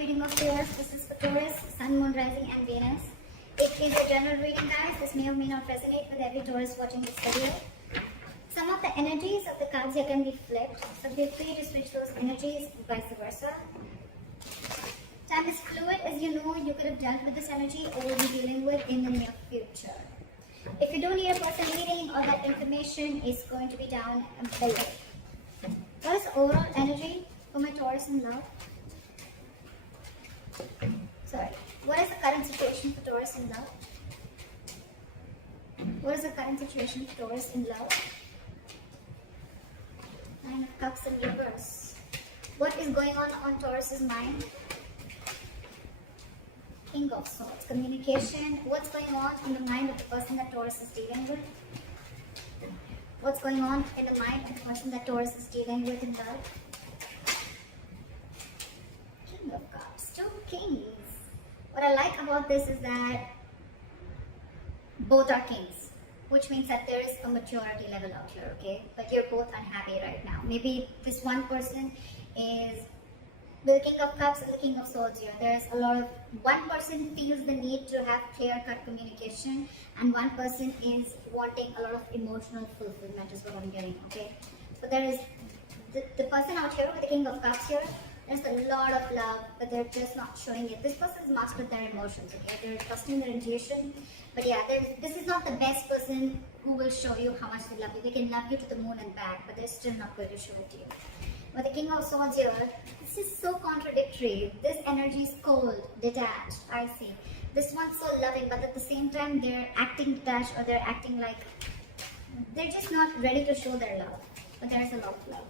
reading of Taurus. This is for Taurus, Sun, Moon, Rising and Venus. It is a general reading, guys. This may or may not resonate with every Taurus watching this video. Some of the energies of the cards here can be flipped, so feel free to switch those energies and vice versa. Time is fluid. As you know, you could have dealt with this energy or will be dealing with in the near future. If you do need a personal reading, all that information is going to be down below. What is the overall energy for my Taurus in love? Sorry. What is the current situation for Taurus in love? What is the current situation for Taurus in love? Nine of Cups in reverse. What is going on Taurus's mind? King of Swords. Communication. What's going on in the mind of the person that Taurus is dealing with? What's going on in the mind of the person that Taurus is dealing with in love? King of Cups. Two kings. What I like about this is that both are kings, which means that there is a maturity level out here, okay? But you're both unhappy right now. Maybe this one person is the King of Cups and the King of Swords here. There's a lot of, one person feels the need to have clear-cut communication and one person is wanting a lot of emotional fulfillment is what I'm getting, okay? So there is the person out here with the King of Cups here, there's a lot of love, but they're just not showing it. This person is mastered their emotions, okay? They're trusting their intuition. But yeah, this is not the best person who will show you how much they love you. They can love you to the moon and back, but they're still not going to show it to you. But the King of Swords here, this is so contradictory. This energy is cold, detached, I see. This one's so loving, but at the same time, they're acting detached or they're acting like they're just not ready to show their love. But there's a lot of love.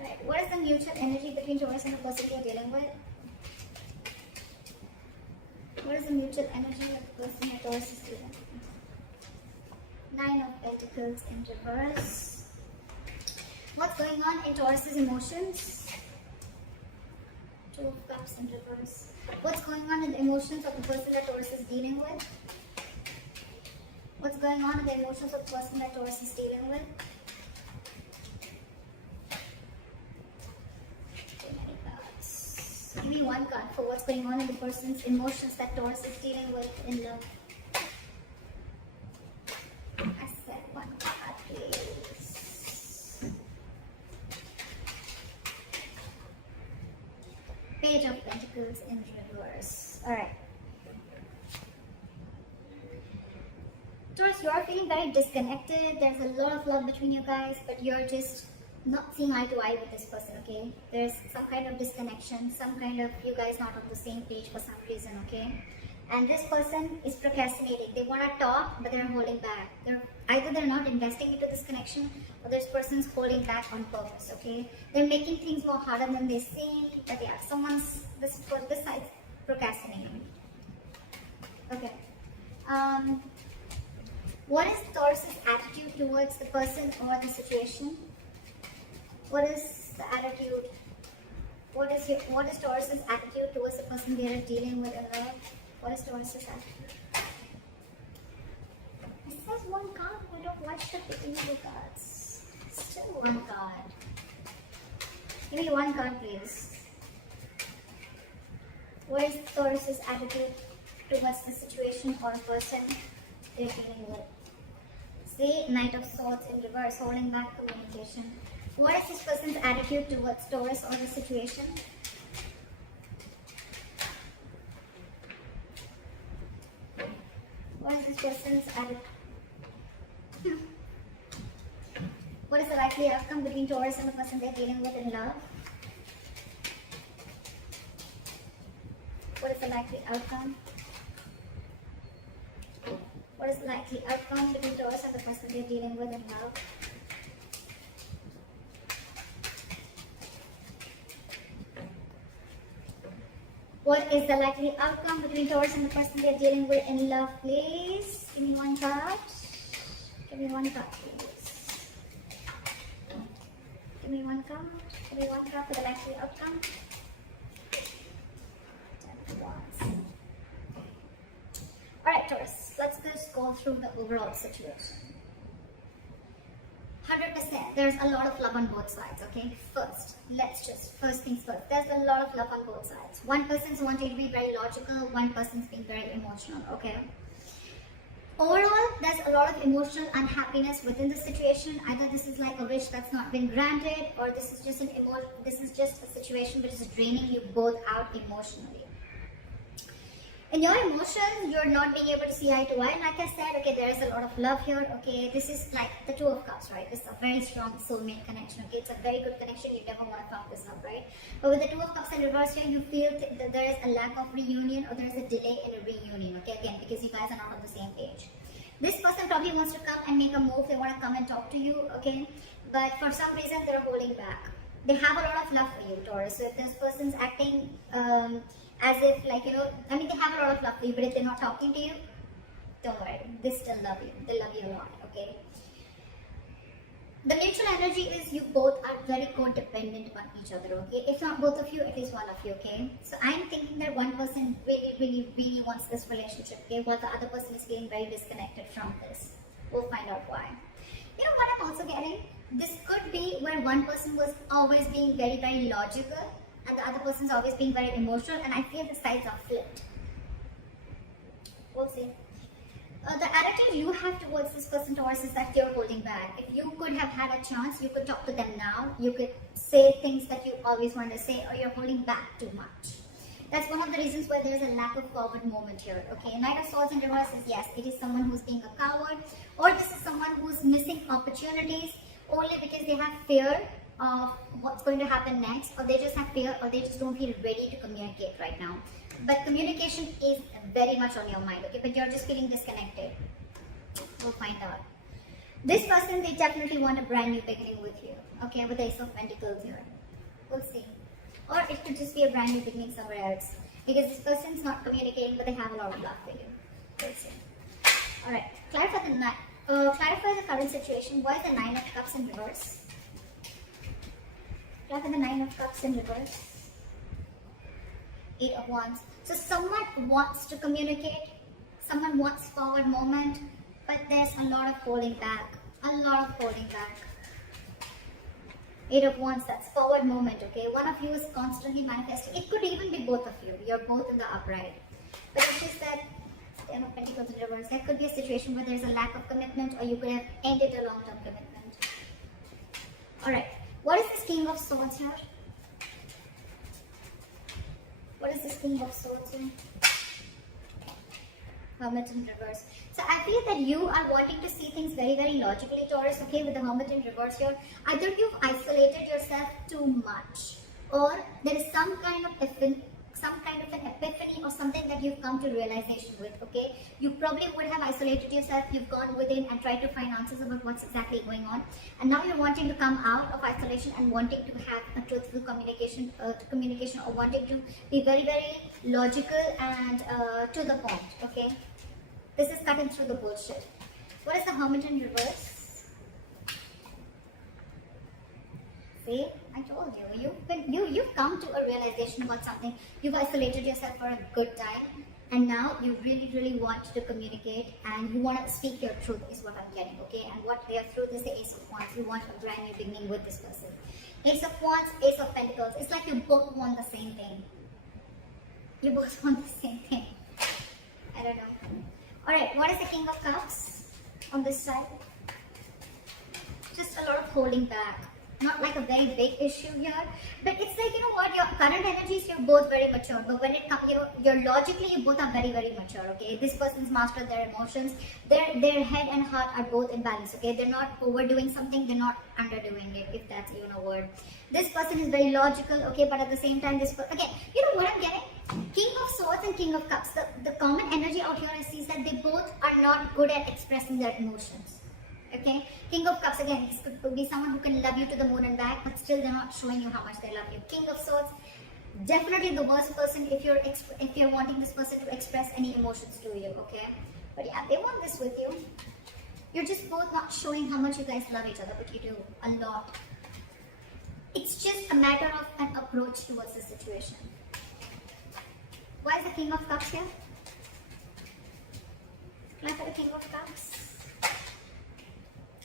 Alright, what is the mutual energy between Taurus and the person you're dealing with? What is the mutual energy of the person that Taurus is dealing with? Nine of Pentacles in reverse. What's going on in Taurus's emotions? Two of Cups in reverse. What's going on in the emotions of the person that Taurus is dealing with? What's going on in the emotions of the person that Taurus is dealing with? Give me one card for what's going on in the person's emotions that Taurus is dealing with in love. I said one card, please. Page of Pentacles in reverse. Alright. Taurus, you are feeling very disconnected. There's a lot of love between you guys, but you're just not seeing eye to eye with this person, okay? There's some kind of disconnection, some kind of you guys not on the same page for some reason, okay? And this person is procrastinating. They want to talk, but they're holding back. Either they're not investing into this connection, or this person's holding back on purpose, okay? They're making things more harder than they seem, but yeah, this side procrastinating. Okay. What is Taurus's attitude towards the person or the situation? What is the attitude? What is Taurus's attitude towards the person they are dealing with in love? What is Taurus's attitude? It says one card. I don't watch the picking of the cards. Still one card. Give me one card, please. What is Taurus's attitude towards the situation or person they're dealing with? See, Knight of Swords in reverse, holding back communication. What is this person's attitude towards Taurus or the situation? What is this person's attitude? What is the likely outcome between Taurus and the person they're dealing with in love? What is the likely outcome? What is the likely outcome between Taurus and the person they're dealing with in love? What is the likely outcome between Taurus and the person they're dealing with in love, please? Give me one card. Give me one card, please. Give me one card. Give me one card for the likely outcome. 10 of Wands. Alright, Taurus, let's just go through the overall situation. 100%. There's a lot of love on both sides, okay? First things first. There's a lot of love on both sides. One person's wanting to be very logical, one person's being very emotional, okay? Overall, there's a lot of emotional unhappiness within the situation. Either this is like a wish that's not been granted, or this is just a situation which is draining you both out emotionally. In your emotions, you're not being able to see eye to eye. Like I said, okay, there is a lot of love here. Okay, this is like the Two of Cups, right? This is a very strong soulmate connection. Okay, it's a very good connection. You never want to fuck this up, right? But with the Two of Cups in reverse here, you feel that there is a lack of reunion, or there is a delay in a reunion. Okay, again, because you guys are not on the same page. This person probably wants to come and make a move. They want to come and talk to you. Okay, but for some reason they're holding back. They have a lot of love for you, Taurus. So if this person's acting as if, like, you know, I mean, they have a lot of love for you, but if they're not talking to you, don't worry, they still love you. They love you a lot, okay? The mutual energy is you both are very codependent on each other, okay? If not both of you, at least one of you, okay? So I'm thinking that one person really wants this relationship, okay? While the other person is feeling very disconnected from this. We'll find out why. You know what I'm also getting? This could be where one person was always being very logical, and the other person's always being very emotional, and I feel the sides are flipped. We'll see. The attitude you have towards this person, Taurus, is that you're holding back. If you could have had a chance, you could talk to them now. You could say things that you always wanted to say, or you're holding back too much. That's one of the reasons why there's a lack of forward movement here. Okay, Knight of Swords in reverse is, yes, it is someone who's being a coward, or this is someone who's missing opportunities only because they have fear of what's going to happen next, or they just have fear, or they just don't feel ready to communicate right now. But communication is very much on your mind, okay? But you're just feeling disconnected. We'll find out. This person, they definitely want a brand new beginning with you, okay? With the Ace of Pentacles here. We'll see. Or it could just be a brand new beginning somewhere else, because this person's not communicating, but they have a lot of love for you. We'll see. Alright, clarify the current situation. Why is the Nine of Cups in reverse? Clarify the Nine of Cups in reverse. Eight of Wands. So someone wants to communicate, someone wants forward movement, but there's a lot of holding back. A lot of holding back. Eight of Wands, that's forward movement, okay? One of you is constantly manifesting. It could even be both of you. You're both in the upright. But it's just that, Ten of Pentacles in reverse, there could be a situation where there's a lack of commitment, or you could have ended a long-term commitment. Alright, what is this King of Swords here? What is this King of Swords here? Hermit in reverse. So I feel that you are wanting to see things very logically, Taurus, okay, with the Hermit in reverse here. Either you've isolated yourself too much, or there is some kind of an epiphany or something that you've come to realization with, okay? You probably would have isolated yourself, you've gone within and tried to find answers about what's exactly going on, and now you're wanting to come out of isolation and wanting to have a truthful communication, or wanting to be very logical and to the point, okay? This is cutting through the bullshit. What is the Hermit in reverse? See, I told you, you've come to a realization about something. You've isolated yourself for a good time, and now you really want to communicate, and you want to speak your truth is what I'm getting, okay? And what their truth is the Ace of Wands. You want a brand new beginning with this person. Ace of Wands, Ace of Pentacles. It's like you both want the same thing. You both want the same thing. I don't know. Alright, what is the King of Cups on this side? Just a lot of holding back. Not like a very big issue here, but it's like, you know what, your current energies, you're both very mature, but when it comes, you're logically, you both are very mature, okay? This person's mastered their emotions, their head and heart are both in balance, okay? They're not overdoing something, they're not underdoing it, if that's even a word. This person is very logical, okay, but at the same time, again, you know what I'm getting? King of Swords and King of Cups, the common energy out here I see is that they both are not good at expressing their emotions. Okay, King of Cups, again, this could be someone who can love you to the moon and back, but still they're not showing you how much they love you. King of Swords, definitely the worst person if you're wanting this person to express any emotions to you, okay? But yeah, they want this with you. You're just both not showing how much you guys love each other, but you do a lot. It's just a matter of an approach towards the situation. Why is the King of Cups here? Clap for the King of Cups.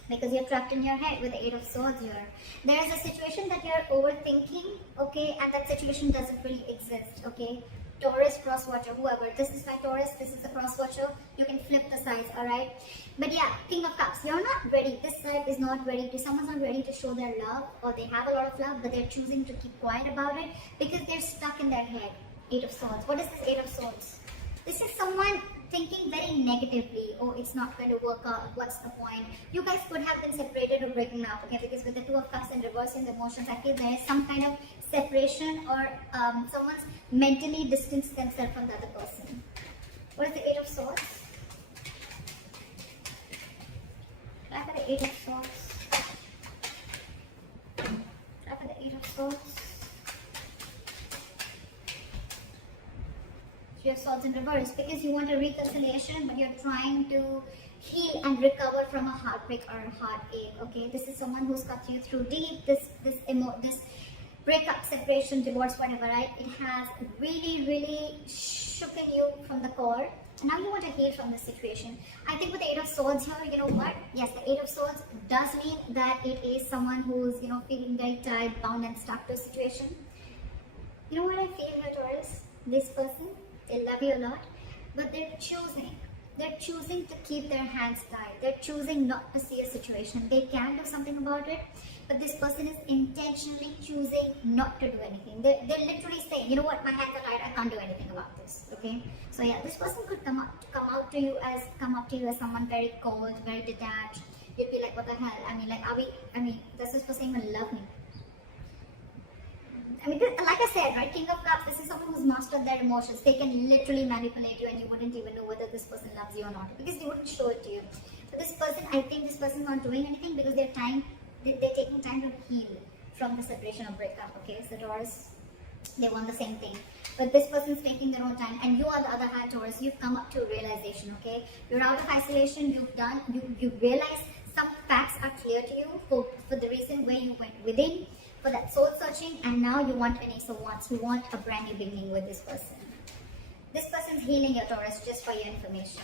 because you're trapped in your head with the Eight of Swords here. There is a situation that you're overthinking, okay, and that situation doesn't really exist, okay. Taurus, cross watcher, whoever. This is my Taurus, this is the cross watcher. You can flip the sides, alright? But yeah, King of Cups, you're not ready. This side is not ready to, someone's not ready to show their love, or they have a lot of love, but they're choosing to keep quiet about it because they're stuck in their head. Eight of Swords. What is this Eight of Swords? This is someone thinking very negatively. Oh, it's not going to work out. What's the point? You guys could have been separated or breaking up, okay? Because with the Two of Cups and reversing the emotions, I feel there is some kind of separation, or someone's mentally distanced themselves from the other person. What is the Eight of Swords? Try for the Eight of Swords. Try for the Eight of Swords. Three of Swords in reverse, because you want a reconciliation, but you're trying to heal and recover from a heartbreak or a heartache. Okay, this is someone who's cut you through deep. This breakup, separation, divorce, whatever, right? It has really shooken you from the core. And now you want to heal from this situation. I think with the Eight of Swords here, you know what? Yes, the Eight of Swords does mean that it is someone who's, you know, feeling very tired, bound and stuck to a situation. You know what I feel here, Taurus? This person, they love you a lot, but they're choosing to keep their hands tied. They're choosing not to see a situation. They can do something about it, but this person is intentionally choosing not to do anything. They're literally saying, you know what, my hands are tied, I can't do anything about this. Okay, so yeah, this person could come up to you as someone very cold, very detached. You'd be like, what the hell? I mean, does this person even love me? I mean, like I said, right, King of Cups, this is someone who's mastered their emotions. They can literally manipulate you and you wouldn't even know whether this person loves you or not, because they wouldn't show it to you. But this person, I think this person's not doing anything because they're taking time to heal from the separation or breakup, okay? So Taurus, they want the same thing. But this person's taking their own time, and you on the other hand, Taurus, you've come up to realization, okay? You're out of isolation, you realize some facts are clear to you for the reason where you went within, for that soul searching, and now you want an Ace of Wands. You want a brand new beginning with this person. This person's healing your Taurus, just for your information.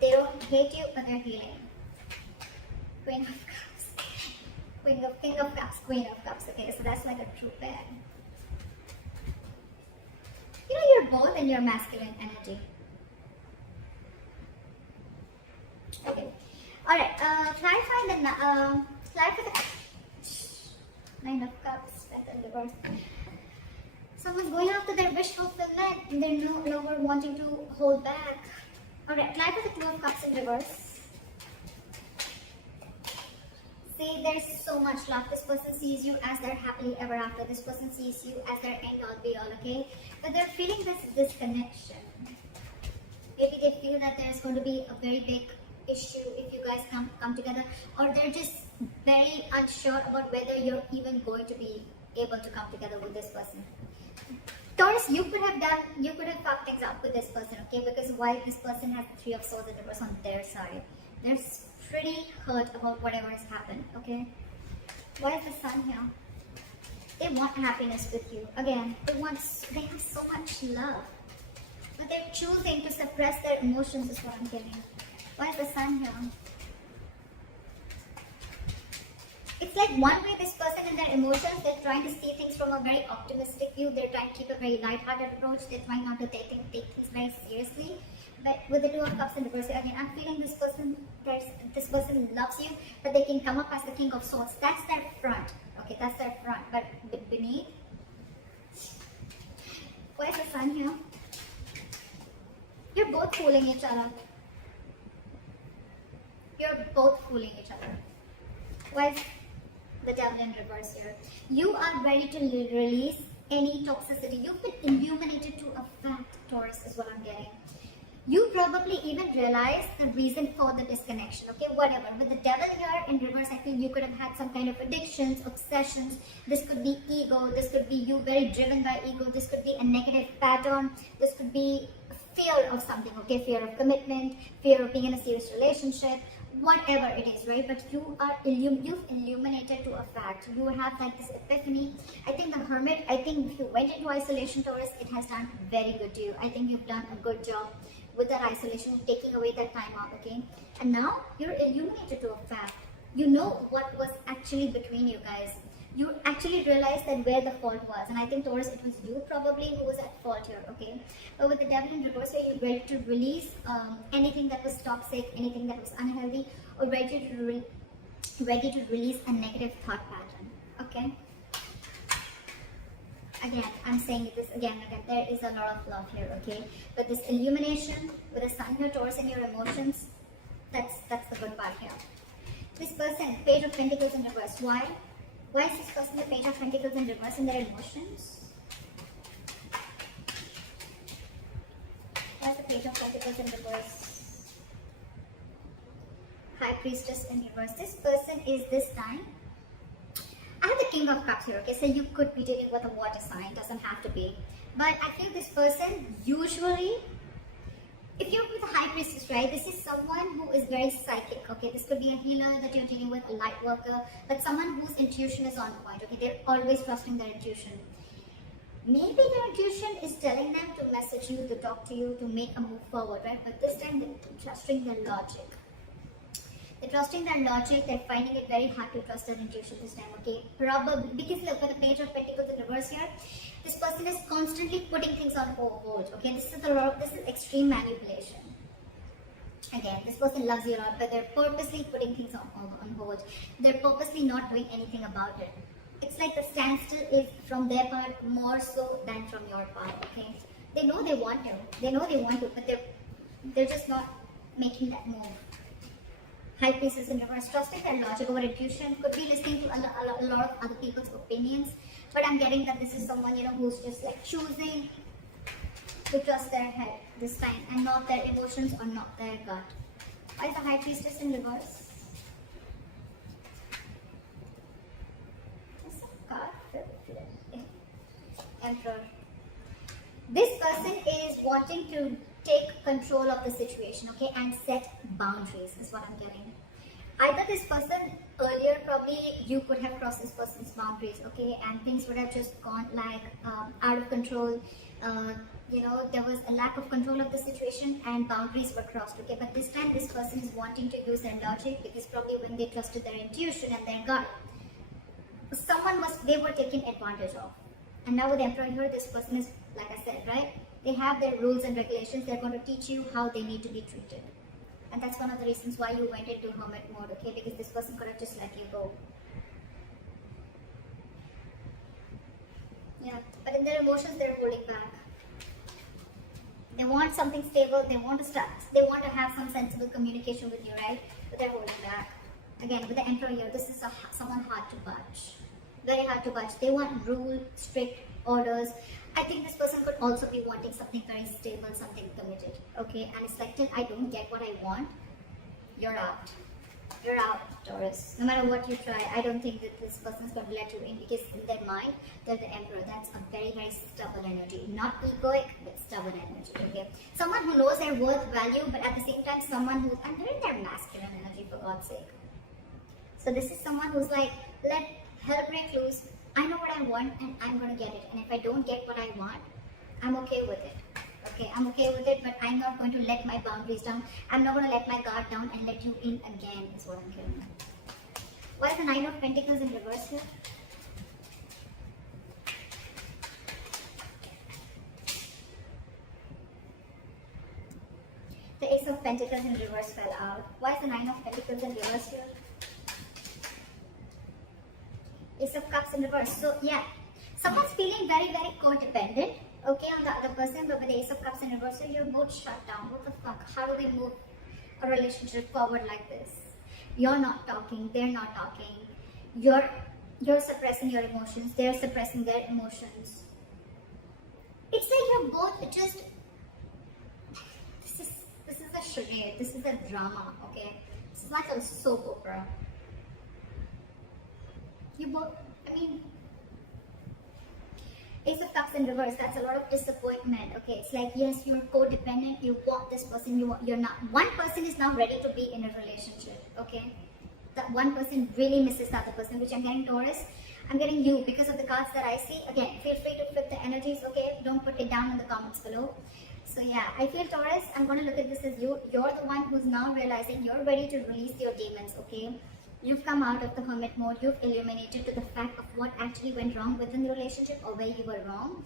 They don't hate you, but they're healing. Queen of Cups. King of Cups, Queen of Cups. Okay, so that's like a true pair. You know, you're both in your masculine energy. Okay. Alright, clarify the Nine of Cups, and reverse. Someone's going after their wish fulfillment and they're no longer wanting to hold back. Alright, clarify the Two of Cups in reverse. See, there's so much love. This person sees you as their happily ever after. This person sees you as their end all be all, okay? But they're feeling this disconnection. Maybe they feel that there's going to be a very big issue if you guys come together, or they're just very unsure about whether you're even going to be able to come together with this person. Taurus, you could have fucked things up with this person, okay? Because while this person has the Three of Swords and reverse on their side, they're pretty hurt about whatever has happened, okay? Why is the Sun here? They want happiness with you. Again, they have so much love, but they're choosing to suppress their emotions is what I'm getting. Why is the Sun here? It's like one way this person in their emotions, they're trying to see things from a very optimistic view. They're trying to keep a very light-hearted approach. They're trying not to take things very seriously. But with the Two of Cups in reverse, again, I'm feeling this person loves you, but they can come up as the King of Swords. That's their front. Okay, that's their front. But beneath, where's the Sun here? You're both fooling each other. You're both fooling each other. Where's the Devil in reverse here? You are ready to release any toxicity. You've been illuminated to a fact, Taurus, is what I'm getting. You probably even realize the reason for the disconnection, okay? Whatever. With the Devil here in reverse, I feel you could have had some kind of addictions, obsessions. This could be ego. This could be you very driven by ego. This could be a negative pattern. This could be fear of something, okay? Fear of commitment, fear of being in a serious relationship, whatever it is, right? But you've illuminated to a fact. You have like this epiphany. I think the Hermit, I think if you went into isolation, Taurus, it has done very good to you. I think you've done a good job with that isolation, taking away that time out, okay? And now you're illuminated to a fact. You know what was actually between you guys. You actually realized that where the fault was. And I think Taurus, it was you probably who was at fault here, okay? But with the devil in reverse here, you're ready to release anything that was toxic, anything that was unhealthy, or ready to release a negative thought pattern, okay? Again, I'm saying this again, there is a lot of love here, okay? But this illumination with the sun here, Taurus, and your emotions, that's the good part here. This person, Page of Pentacles in reverse. Why? Why is this person the Page of Pentacles in reverse in their emotions? Why is the Page of Pentacles in reverse? High Priestess in reverse. This person is this time. I have the King of Cups here, okay? So you could be dealing with a water sign, doesn't have to be. But I feel this person usually, if you're with a High Priestess, right, this is someone who is very psychic, okay? This could be a healer that you're dealing with, a light worker, but someone whose intuition is on point, okay? They're always trusting their intuition. Maybe their intuition is telling them to message you, to talk to you, to make a move forward, right? But this time they're trusting their logic. They're trusting their logic, they're finding it very hard to trust their intuition this time, okay? Probably, because look at the Page of Pentacles in reverse here. This person is constantly putting things on hold, okay? This is extreme manipulation. Again, this person loves you a lot, but they're purposely putting things on hold. They're purposely not doing anything about it. It's like the standstill is from their part more so than from your part, okay? They know they want to, but they're just not making that move. High Priestess in reverse, trusting their logic over intuition, could be listening to a lot of other people's opinions, but I'm getting that this is someone, who's just like choosing to trust their head this time and not their emotions or not their gut. Why is the High Priestess in reverse? Emperor. This person is wanting to take control of the situation, okay, and set boundaries is what I'm getting. Either this person earlier, probably you could have crossed this person's boundaries, okay, and things would have just gone like out of control. There was a lack of control of the situation and boundaries were crossed, okay. But this time this person is wanting to use their logic, because probably when they trusted their intuition and their gut, they were taken advantage of. And now with the Emperor here, this person is, like I said, right, they have their rules and regulations. They're going to teach you how they need to be treated. And that's one of the reasons why you went into hermit mode, okay, because this person could have just let you go. Yeah, but in their emotions, they're holding back. They want something stable, they want to have some sensible communication with you, right? But they're holding back. Again, with the Emperor here, this is someone hard to budge. Very hard to budge. They want rule, strict orders. I think this person could also be wanting something very stable, something committed, okay? And it's like, till I don't get what I want, you're out. You're out, Taurus. No matter what you try, I don't think that this person's going to let you in, because in their mind, they're the Emperor. That's a very, very stubborn energy. Not egoic, but stubborn energy, okay? Someone who knows their worth, value, but at the same time, someone who's, and they're in their masculine energy, for God's sake. So this is someone who's like, hell break loose. I know what I want and I'm going to get it. And if I don't get what I want, I'm okay with it. Okay, I'm okay with it, but I'm not going to let my boundaries down. I'm not going to let my guard down and let you in again, is what I'm getting. Why is the Nine of Pentacles in reverse here? The Ace of Pentacles in reverse fell out. Why is the Nine of Pentacles in reverse here? Ace of Cups in reverse. So yeah, someone's feeling very, very codependent, okay, on the other person, but with the Ace of Cups in reverse, so you're both shut down. What the fuck? How do we move a relationship forward like this? You're not talking, they're not talking. You're suppressing your emotions, they're suppressing their emotions. It's like you're both just, this is a charade, this is a drama, okay? This is like a soap opera. You both, Ace of Cups in reverse, that's a lot of disappointment, okay? It's like, yes, you're codependent, you want this person, you're not. One person is now ready to be in a relationship, okay? That one person really misses the other person, which I'm getting Taurus. I'm getting you because of the cards that I see. Again, feel free to flip the energies, okay? Don't put it down in the comments below. So yeah, I feel Taurus, I'm going to look at this as you're the one who's now realizing you're ready to release your demons, okay? You've come out of the hermit mode, you've illuminated to the fact of what actually went wrong within the relationship or where you were wrong.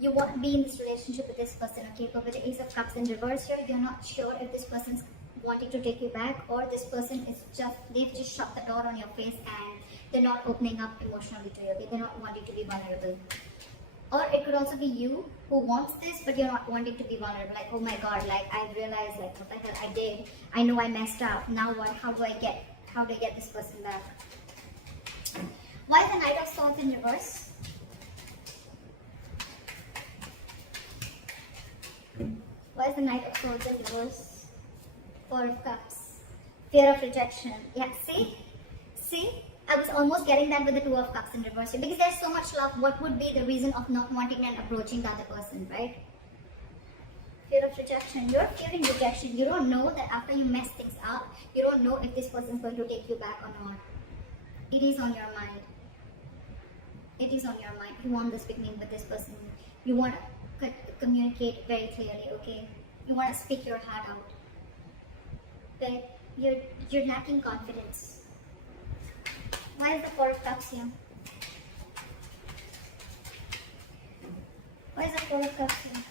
You want to be in this relationship with this person, okay? But with the Ace of Cups in reverse here, you're not sure if this person's wanting to take you back or this person is they've just shut the door on your face and they're not opening up emotionally to you, okay? They're not wanting to be vulnerable. Or it could also be you who wants this, but you're not wanting to be vulnerable. Like, oh my God, like I realized like what the hell I did. I know I messed up. Now what? How do I get this person back? Why is the Knight of Swords in reverse? Why is the Knight of Swords in reverse? Four of Cups. Fear of rejection. Yeah, see? I was almost getting that with the Two of Cups in reverse. Because there's so much love, what would be the reason of not wanting and approaching the other person, right? Fear of rejection. You're fearing rejection. You don't know that after you mess things up, you don't know if this person is going to take you back or not. It is on your mind. It is on your mind. You want this beginning with this person. You want to communicate very clearly, okay? You want to speak your heart out. But you're lacking confidence. Why is the Four of Cups here? Why is the Four of Cups here?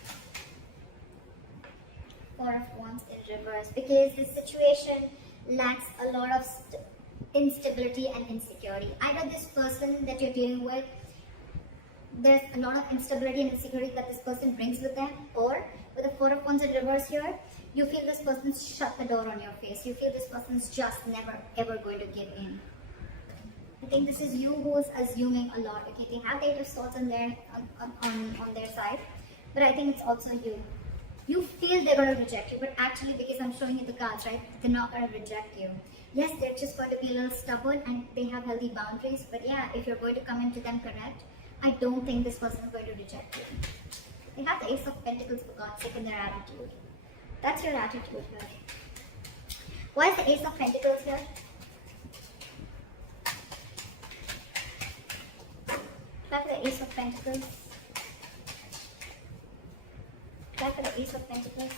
Four of Wands in reverse. Because this situation lacks a lot of instability and insecurity. Either this person that you're dealing with, there's a lot of instability and insecurity that this person brings with them, or with the Four of Wands in reverse here, you feel this person's shut the door on your face. You feel this person's just never ever going to give in. I think this is you who is assuming a lot. Okay, they have the Eight of Swords on their side, but I think it's also you. You feel they're going to reject you, but actually, because I'm showing you the cards, right, they're not going to reject you. Yes, they're just going to be a little stubborn and they have healthy boundaries, but yeah, if you're going to come into them correct, I don't think this person is going to reject you. They have the Ace of Pentacles, for God's sake, in their attitude. That's your attitude here. Why is the Ace of Pentacles here? Back to the Ace of Pentacles. Back to the Ace of Pentacles.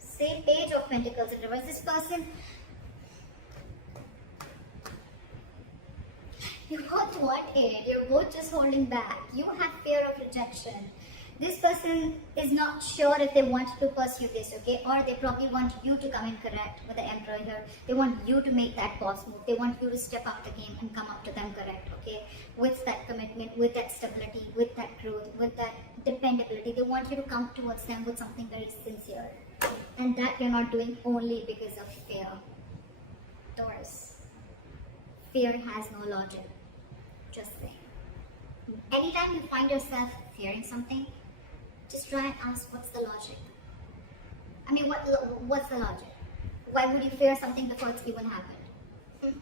Say Page of Pentacles in reverse. This person, you both want it. You're both just holding back. You have fear of rejection. This person is not sure if they want to pursue this, okay? Or they probably want you to come in correct with the Emperor here. They want you to make that boss move. They want you to step up the game and come up to them correct, okay? With that commitment, with that stability, with that growth, with that dependability. They want you to come towards them with something very sincere. And that you're not doing only because of fear. Taurus. Fear has no logic. Just saying. Anytime you find yourself fearing something, just try and ask, what's the logic? I mean, what's the logic? Why would you fear something before it's even happened?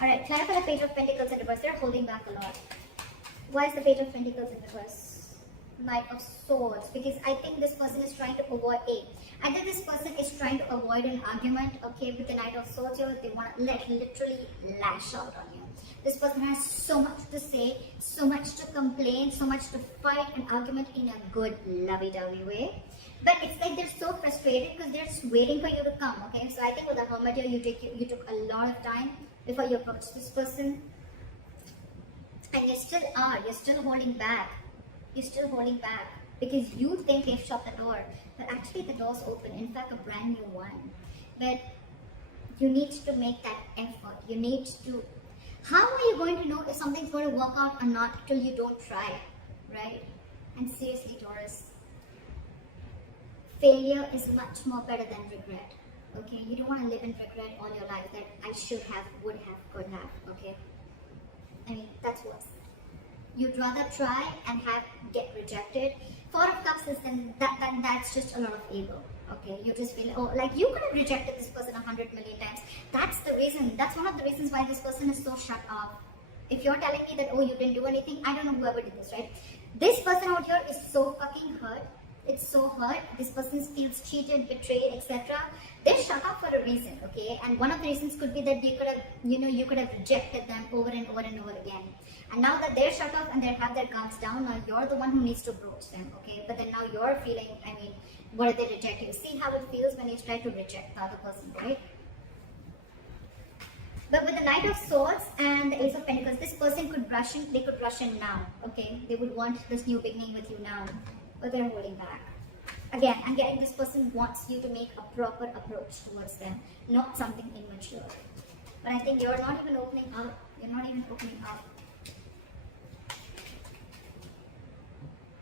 Alright, clarify the Page of Pentacles in reverse. They're holding back a lot. Why is the Page of Pentacles in reverse? Knight of Swords. Because I think this person is trying to avoid either this person is trying to avoid an argument, okay, with the Knight of Swords here. They want to literally lash out on you. This person has so much to say, so much to complain, so much to fight an argument in a good, lovey-dovey way. But it's like they're so frustrated because they're just waiting for you to come, okay? So I think with the Hermit here, you took a lot of time before you approached this person. And you still are. You're still holding back. You're still holding back because you think they've shut the door. But actually the door's open. In fact, a brand new one. But you need to make that effort. You need to... How are you going to know if something's going to work out or not till you don't try, right? And seriously, Taurus, failure is much more better than regret, okay? You don't want to live in regret all your life that I should have, would have, could have, okay? I mean, that's worse. You'd rather try and get rejected. Four of Cups is then that's just a lot of ego. Okay, you just feel, oh, like you could have rejected this person 100 million times. That's the reason. That's one of the reasons why this person is so shut off. If you're telling me that, oh, you didn't do anything, I don't know whoever did this, right? This person out here is so fucking hurt. It's so hurt. This person feels cheated, betrayed, etc. They're shut up for a reason, okay? And one of the reasons could be that you could have, you could have rejected them over and over and over again. And now that they're shut up and they have their guards down, now you're the one who needs to broach them, okay? But then now you're feeling, what if they reject you? See how it feels when you try to reject the other person, right? But with the Knight of Swords and the Ace of Pentacles, this person could rush in, they could rush in now, okay? They would want this new beginning with you now, but they're holding back. Again, I'm getting this person wants you to make a proper approach towards them, not something immature. But I think you're not even opening up. You're not even opening up.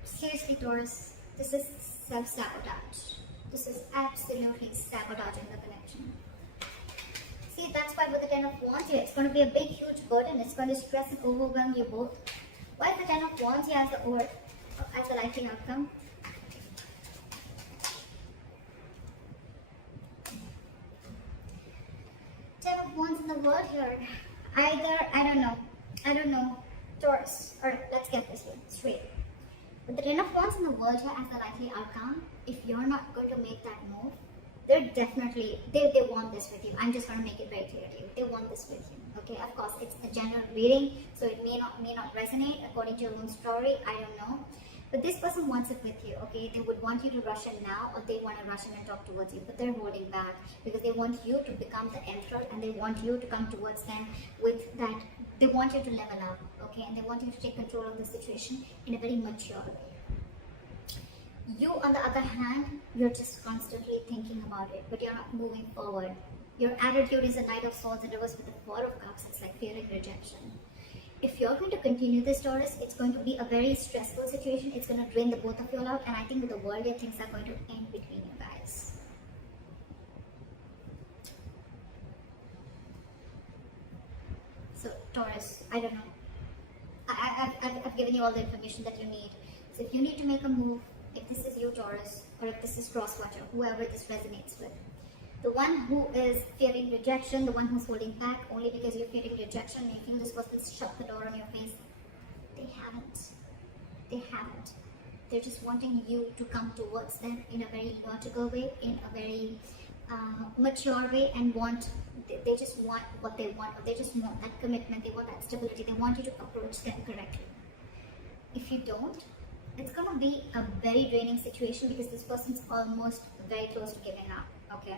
Seriously, Taurus, this is self-sabotage. This is absolutely sabotaging the connection. See, that's why with the Ten of Wands here, it's going to be a big, huge burden. It's going to stress and overwhelm you both. Why is the Ten of Wands here as the likely outcome? Ten of Wands in the world here. Either, I don't know, Taurus. Alright, let's get this here straight. With the Ten of Wands in the world here as the likely outcome, if you're not going to make that move, they're definitely, they want this with you. I'm just going to make it very clear to you. They want this with you. Okay, of course, it's a general reading, so it may not resonate according to your own story. I don't know. But this person wants it with you, okay? They would want you to rush in now, or they want to rush in and talk towards you, but they're holding back because they want you to become the emperor, and they want you to come towards them with that. They want you to level up, okay? And they want you to take control of the situation in a very mature way. You, on the other hand, you're just constantly thinking about it, but you're not moving forward. Your attitude is a Knight of Swords in reverse with the Four of Cups. It's like fearing rejection. If you're going to continue this, Taurus, it's going to be a very stressful situation. It's going to drain the both of you out, and I think with the world, things are going to end between you guys. So, Taurus, I don't know. I've given you all the information that you need. So, if you need to make a move, if this is you, Taurus, or if this is Crosswatcher, whoever this resonates with, the one who is fearing rejection, the one who's holding back only because you're fearing rejection, you feel this person shut the door on your face, they haven't. They haven't. They're just wanting you to come towards them in a very logical way, in a very mature way, and they just want what they want, or they just want that commitment, they want that stability, they want you to approach them correctly. If you don't, it's going to be a very draining situation because this person's almost very close to giving up, okay?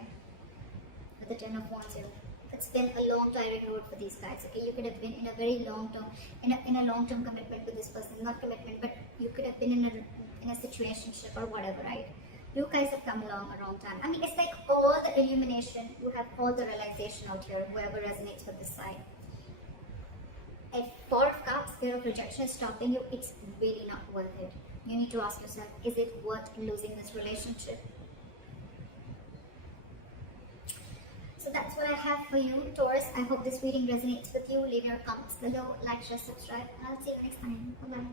With the Ten of Wands here. It's been a long, tiring road for these guys, okay? You could have been in a very long-term, in a long-term commitment with this person. Not commitment, but you could have been in a situationship or whatever, right? You guys have come along a wrong time. I mean, it's like all the illumination, you have all the realization out here, whoever resonates with this side. If Four of Cups, fear of rejection is stopping you, it's really not worth it. You need to ask yourself, is it worth losing this relationship? So that's what I have for you, Taurus. I hope this reading resonates with you. Leave your comments below, like, share, subscribe, and I'll see you next time. Bye-bye.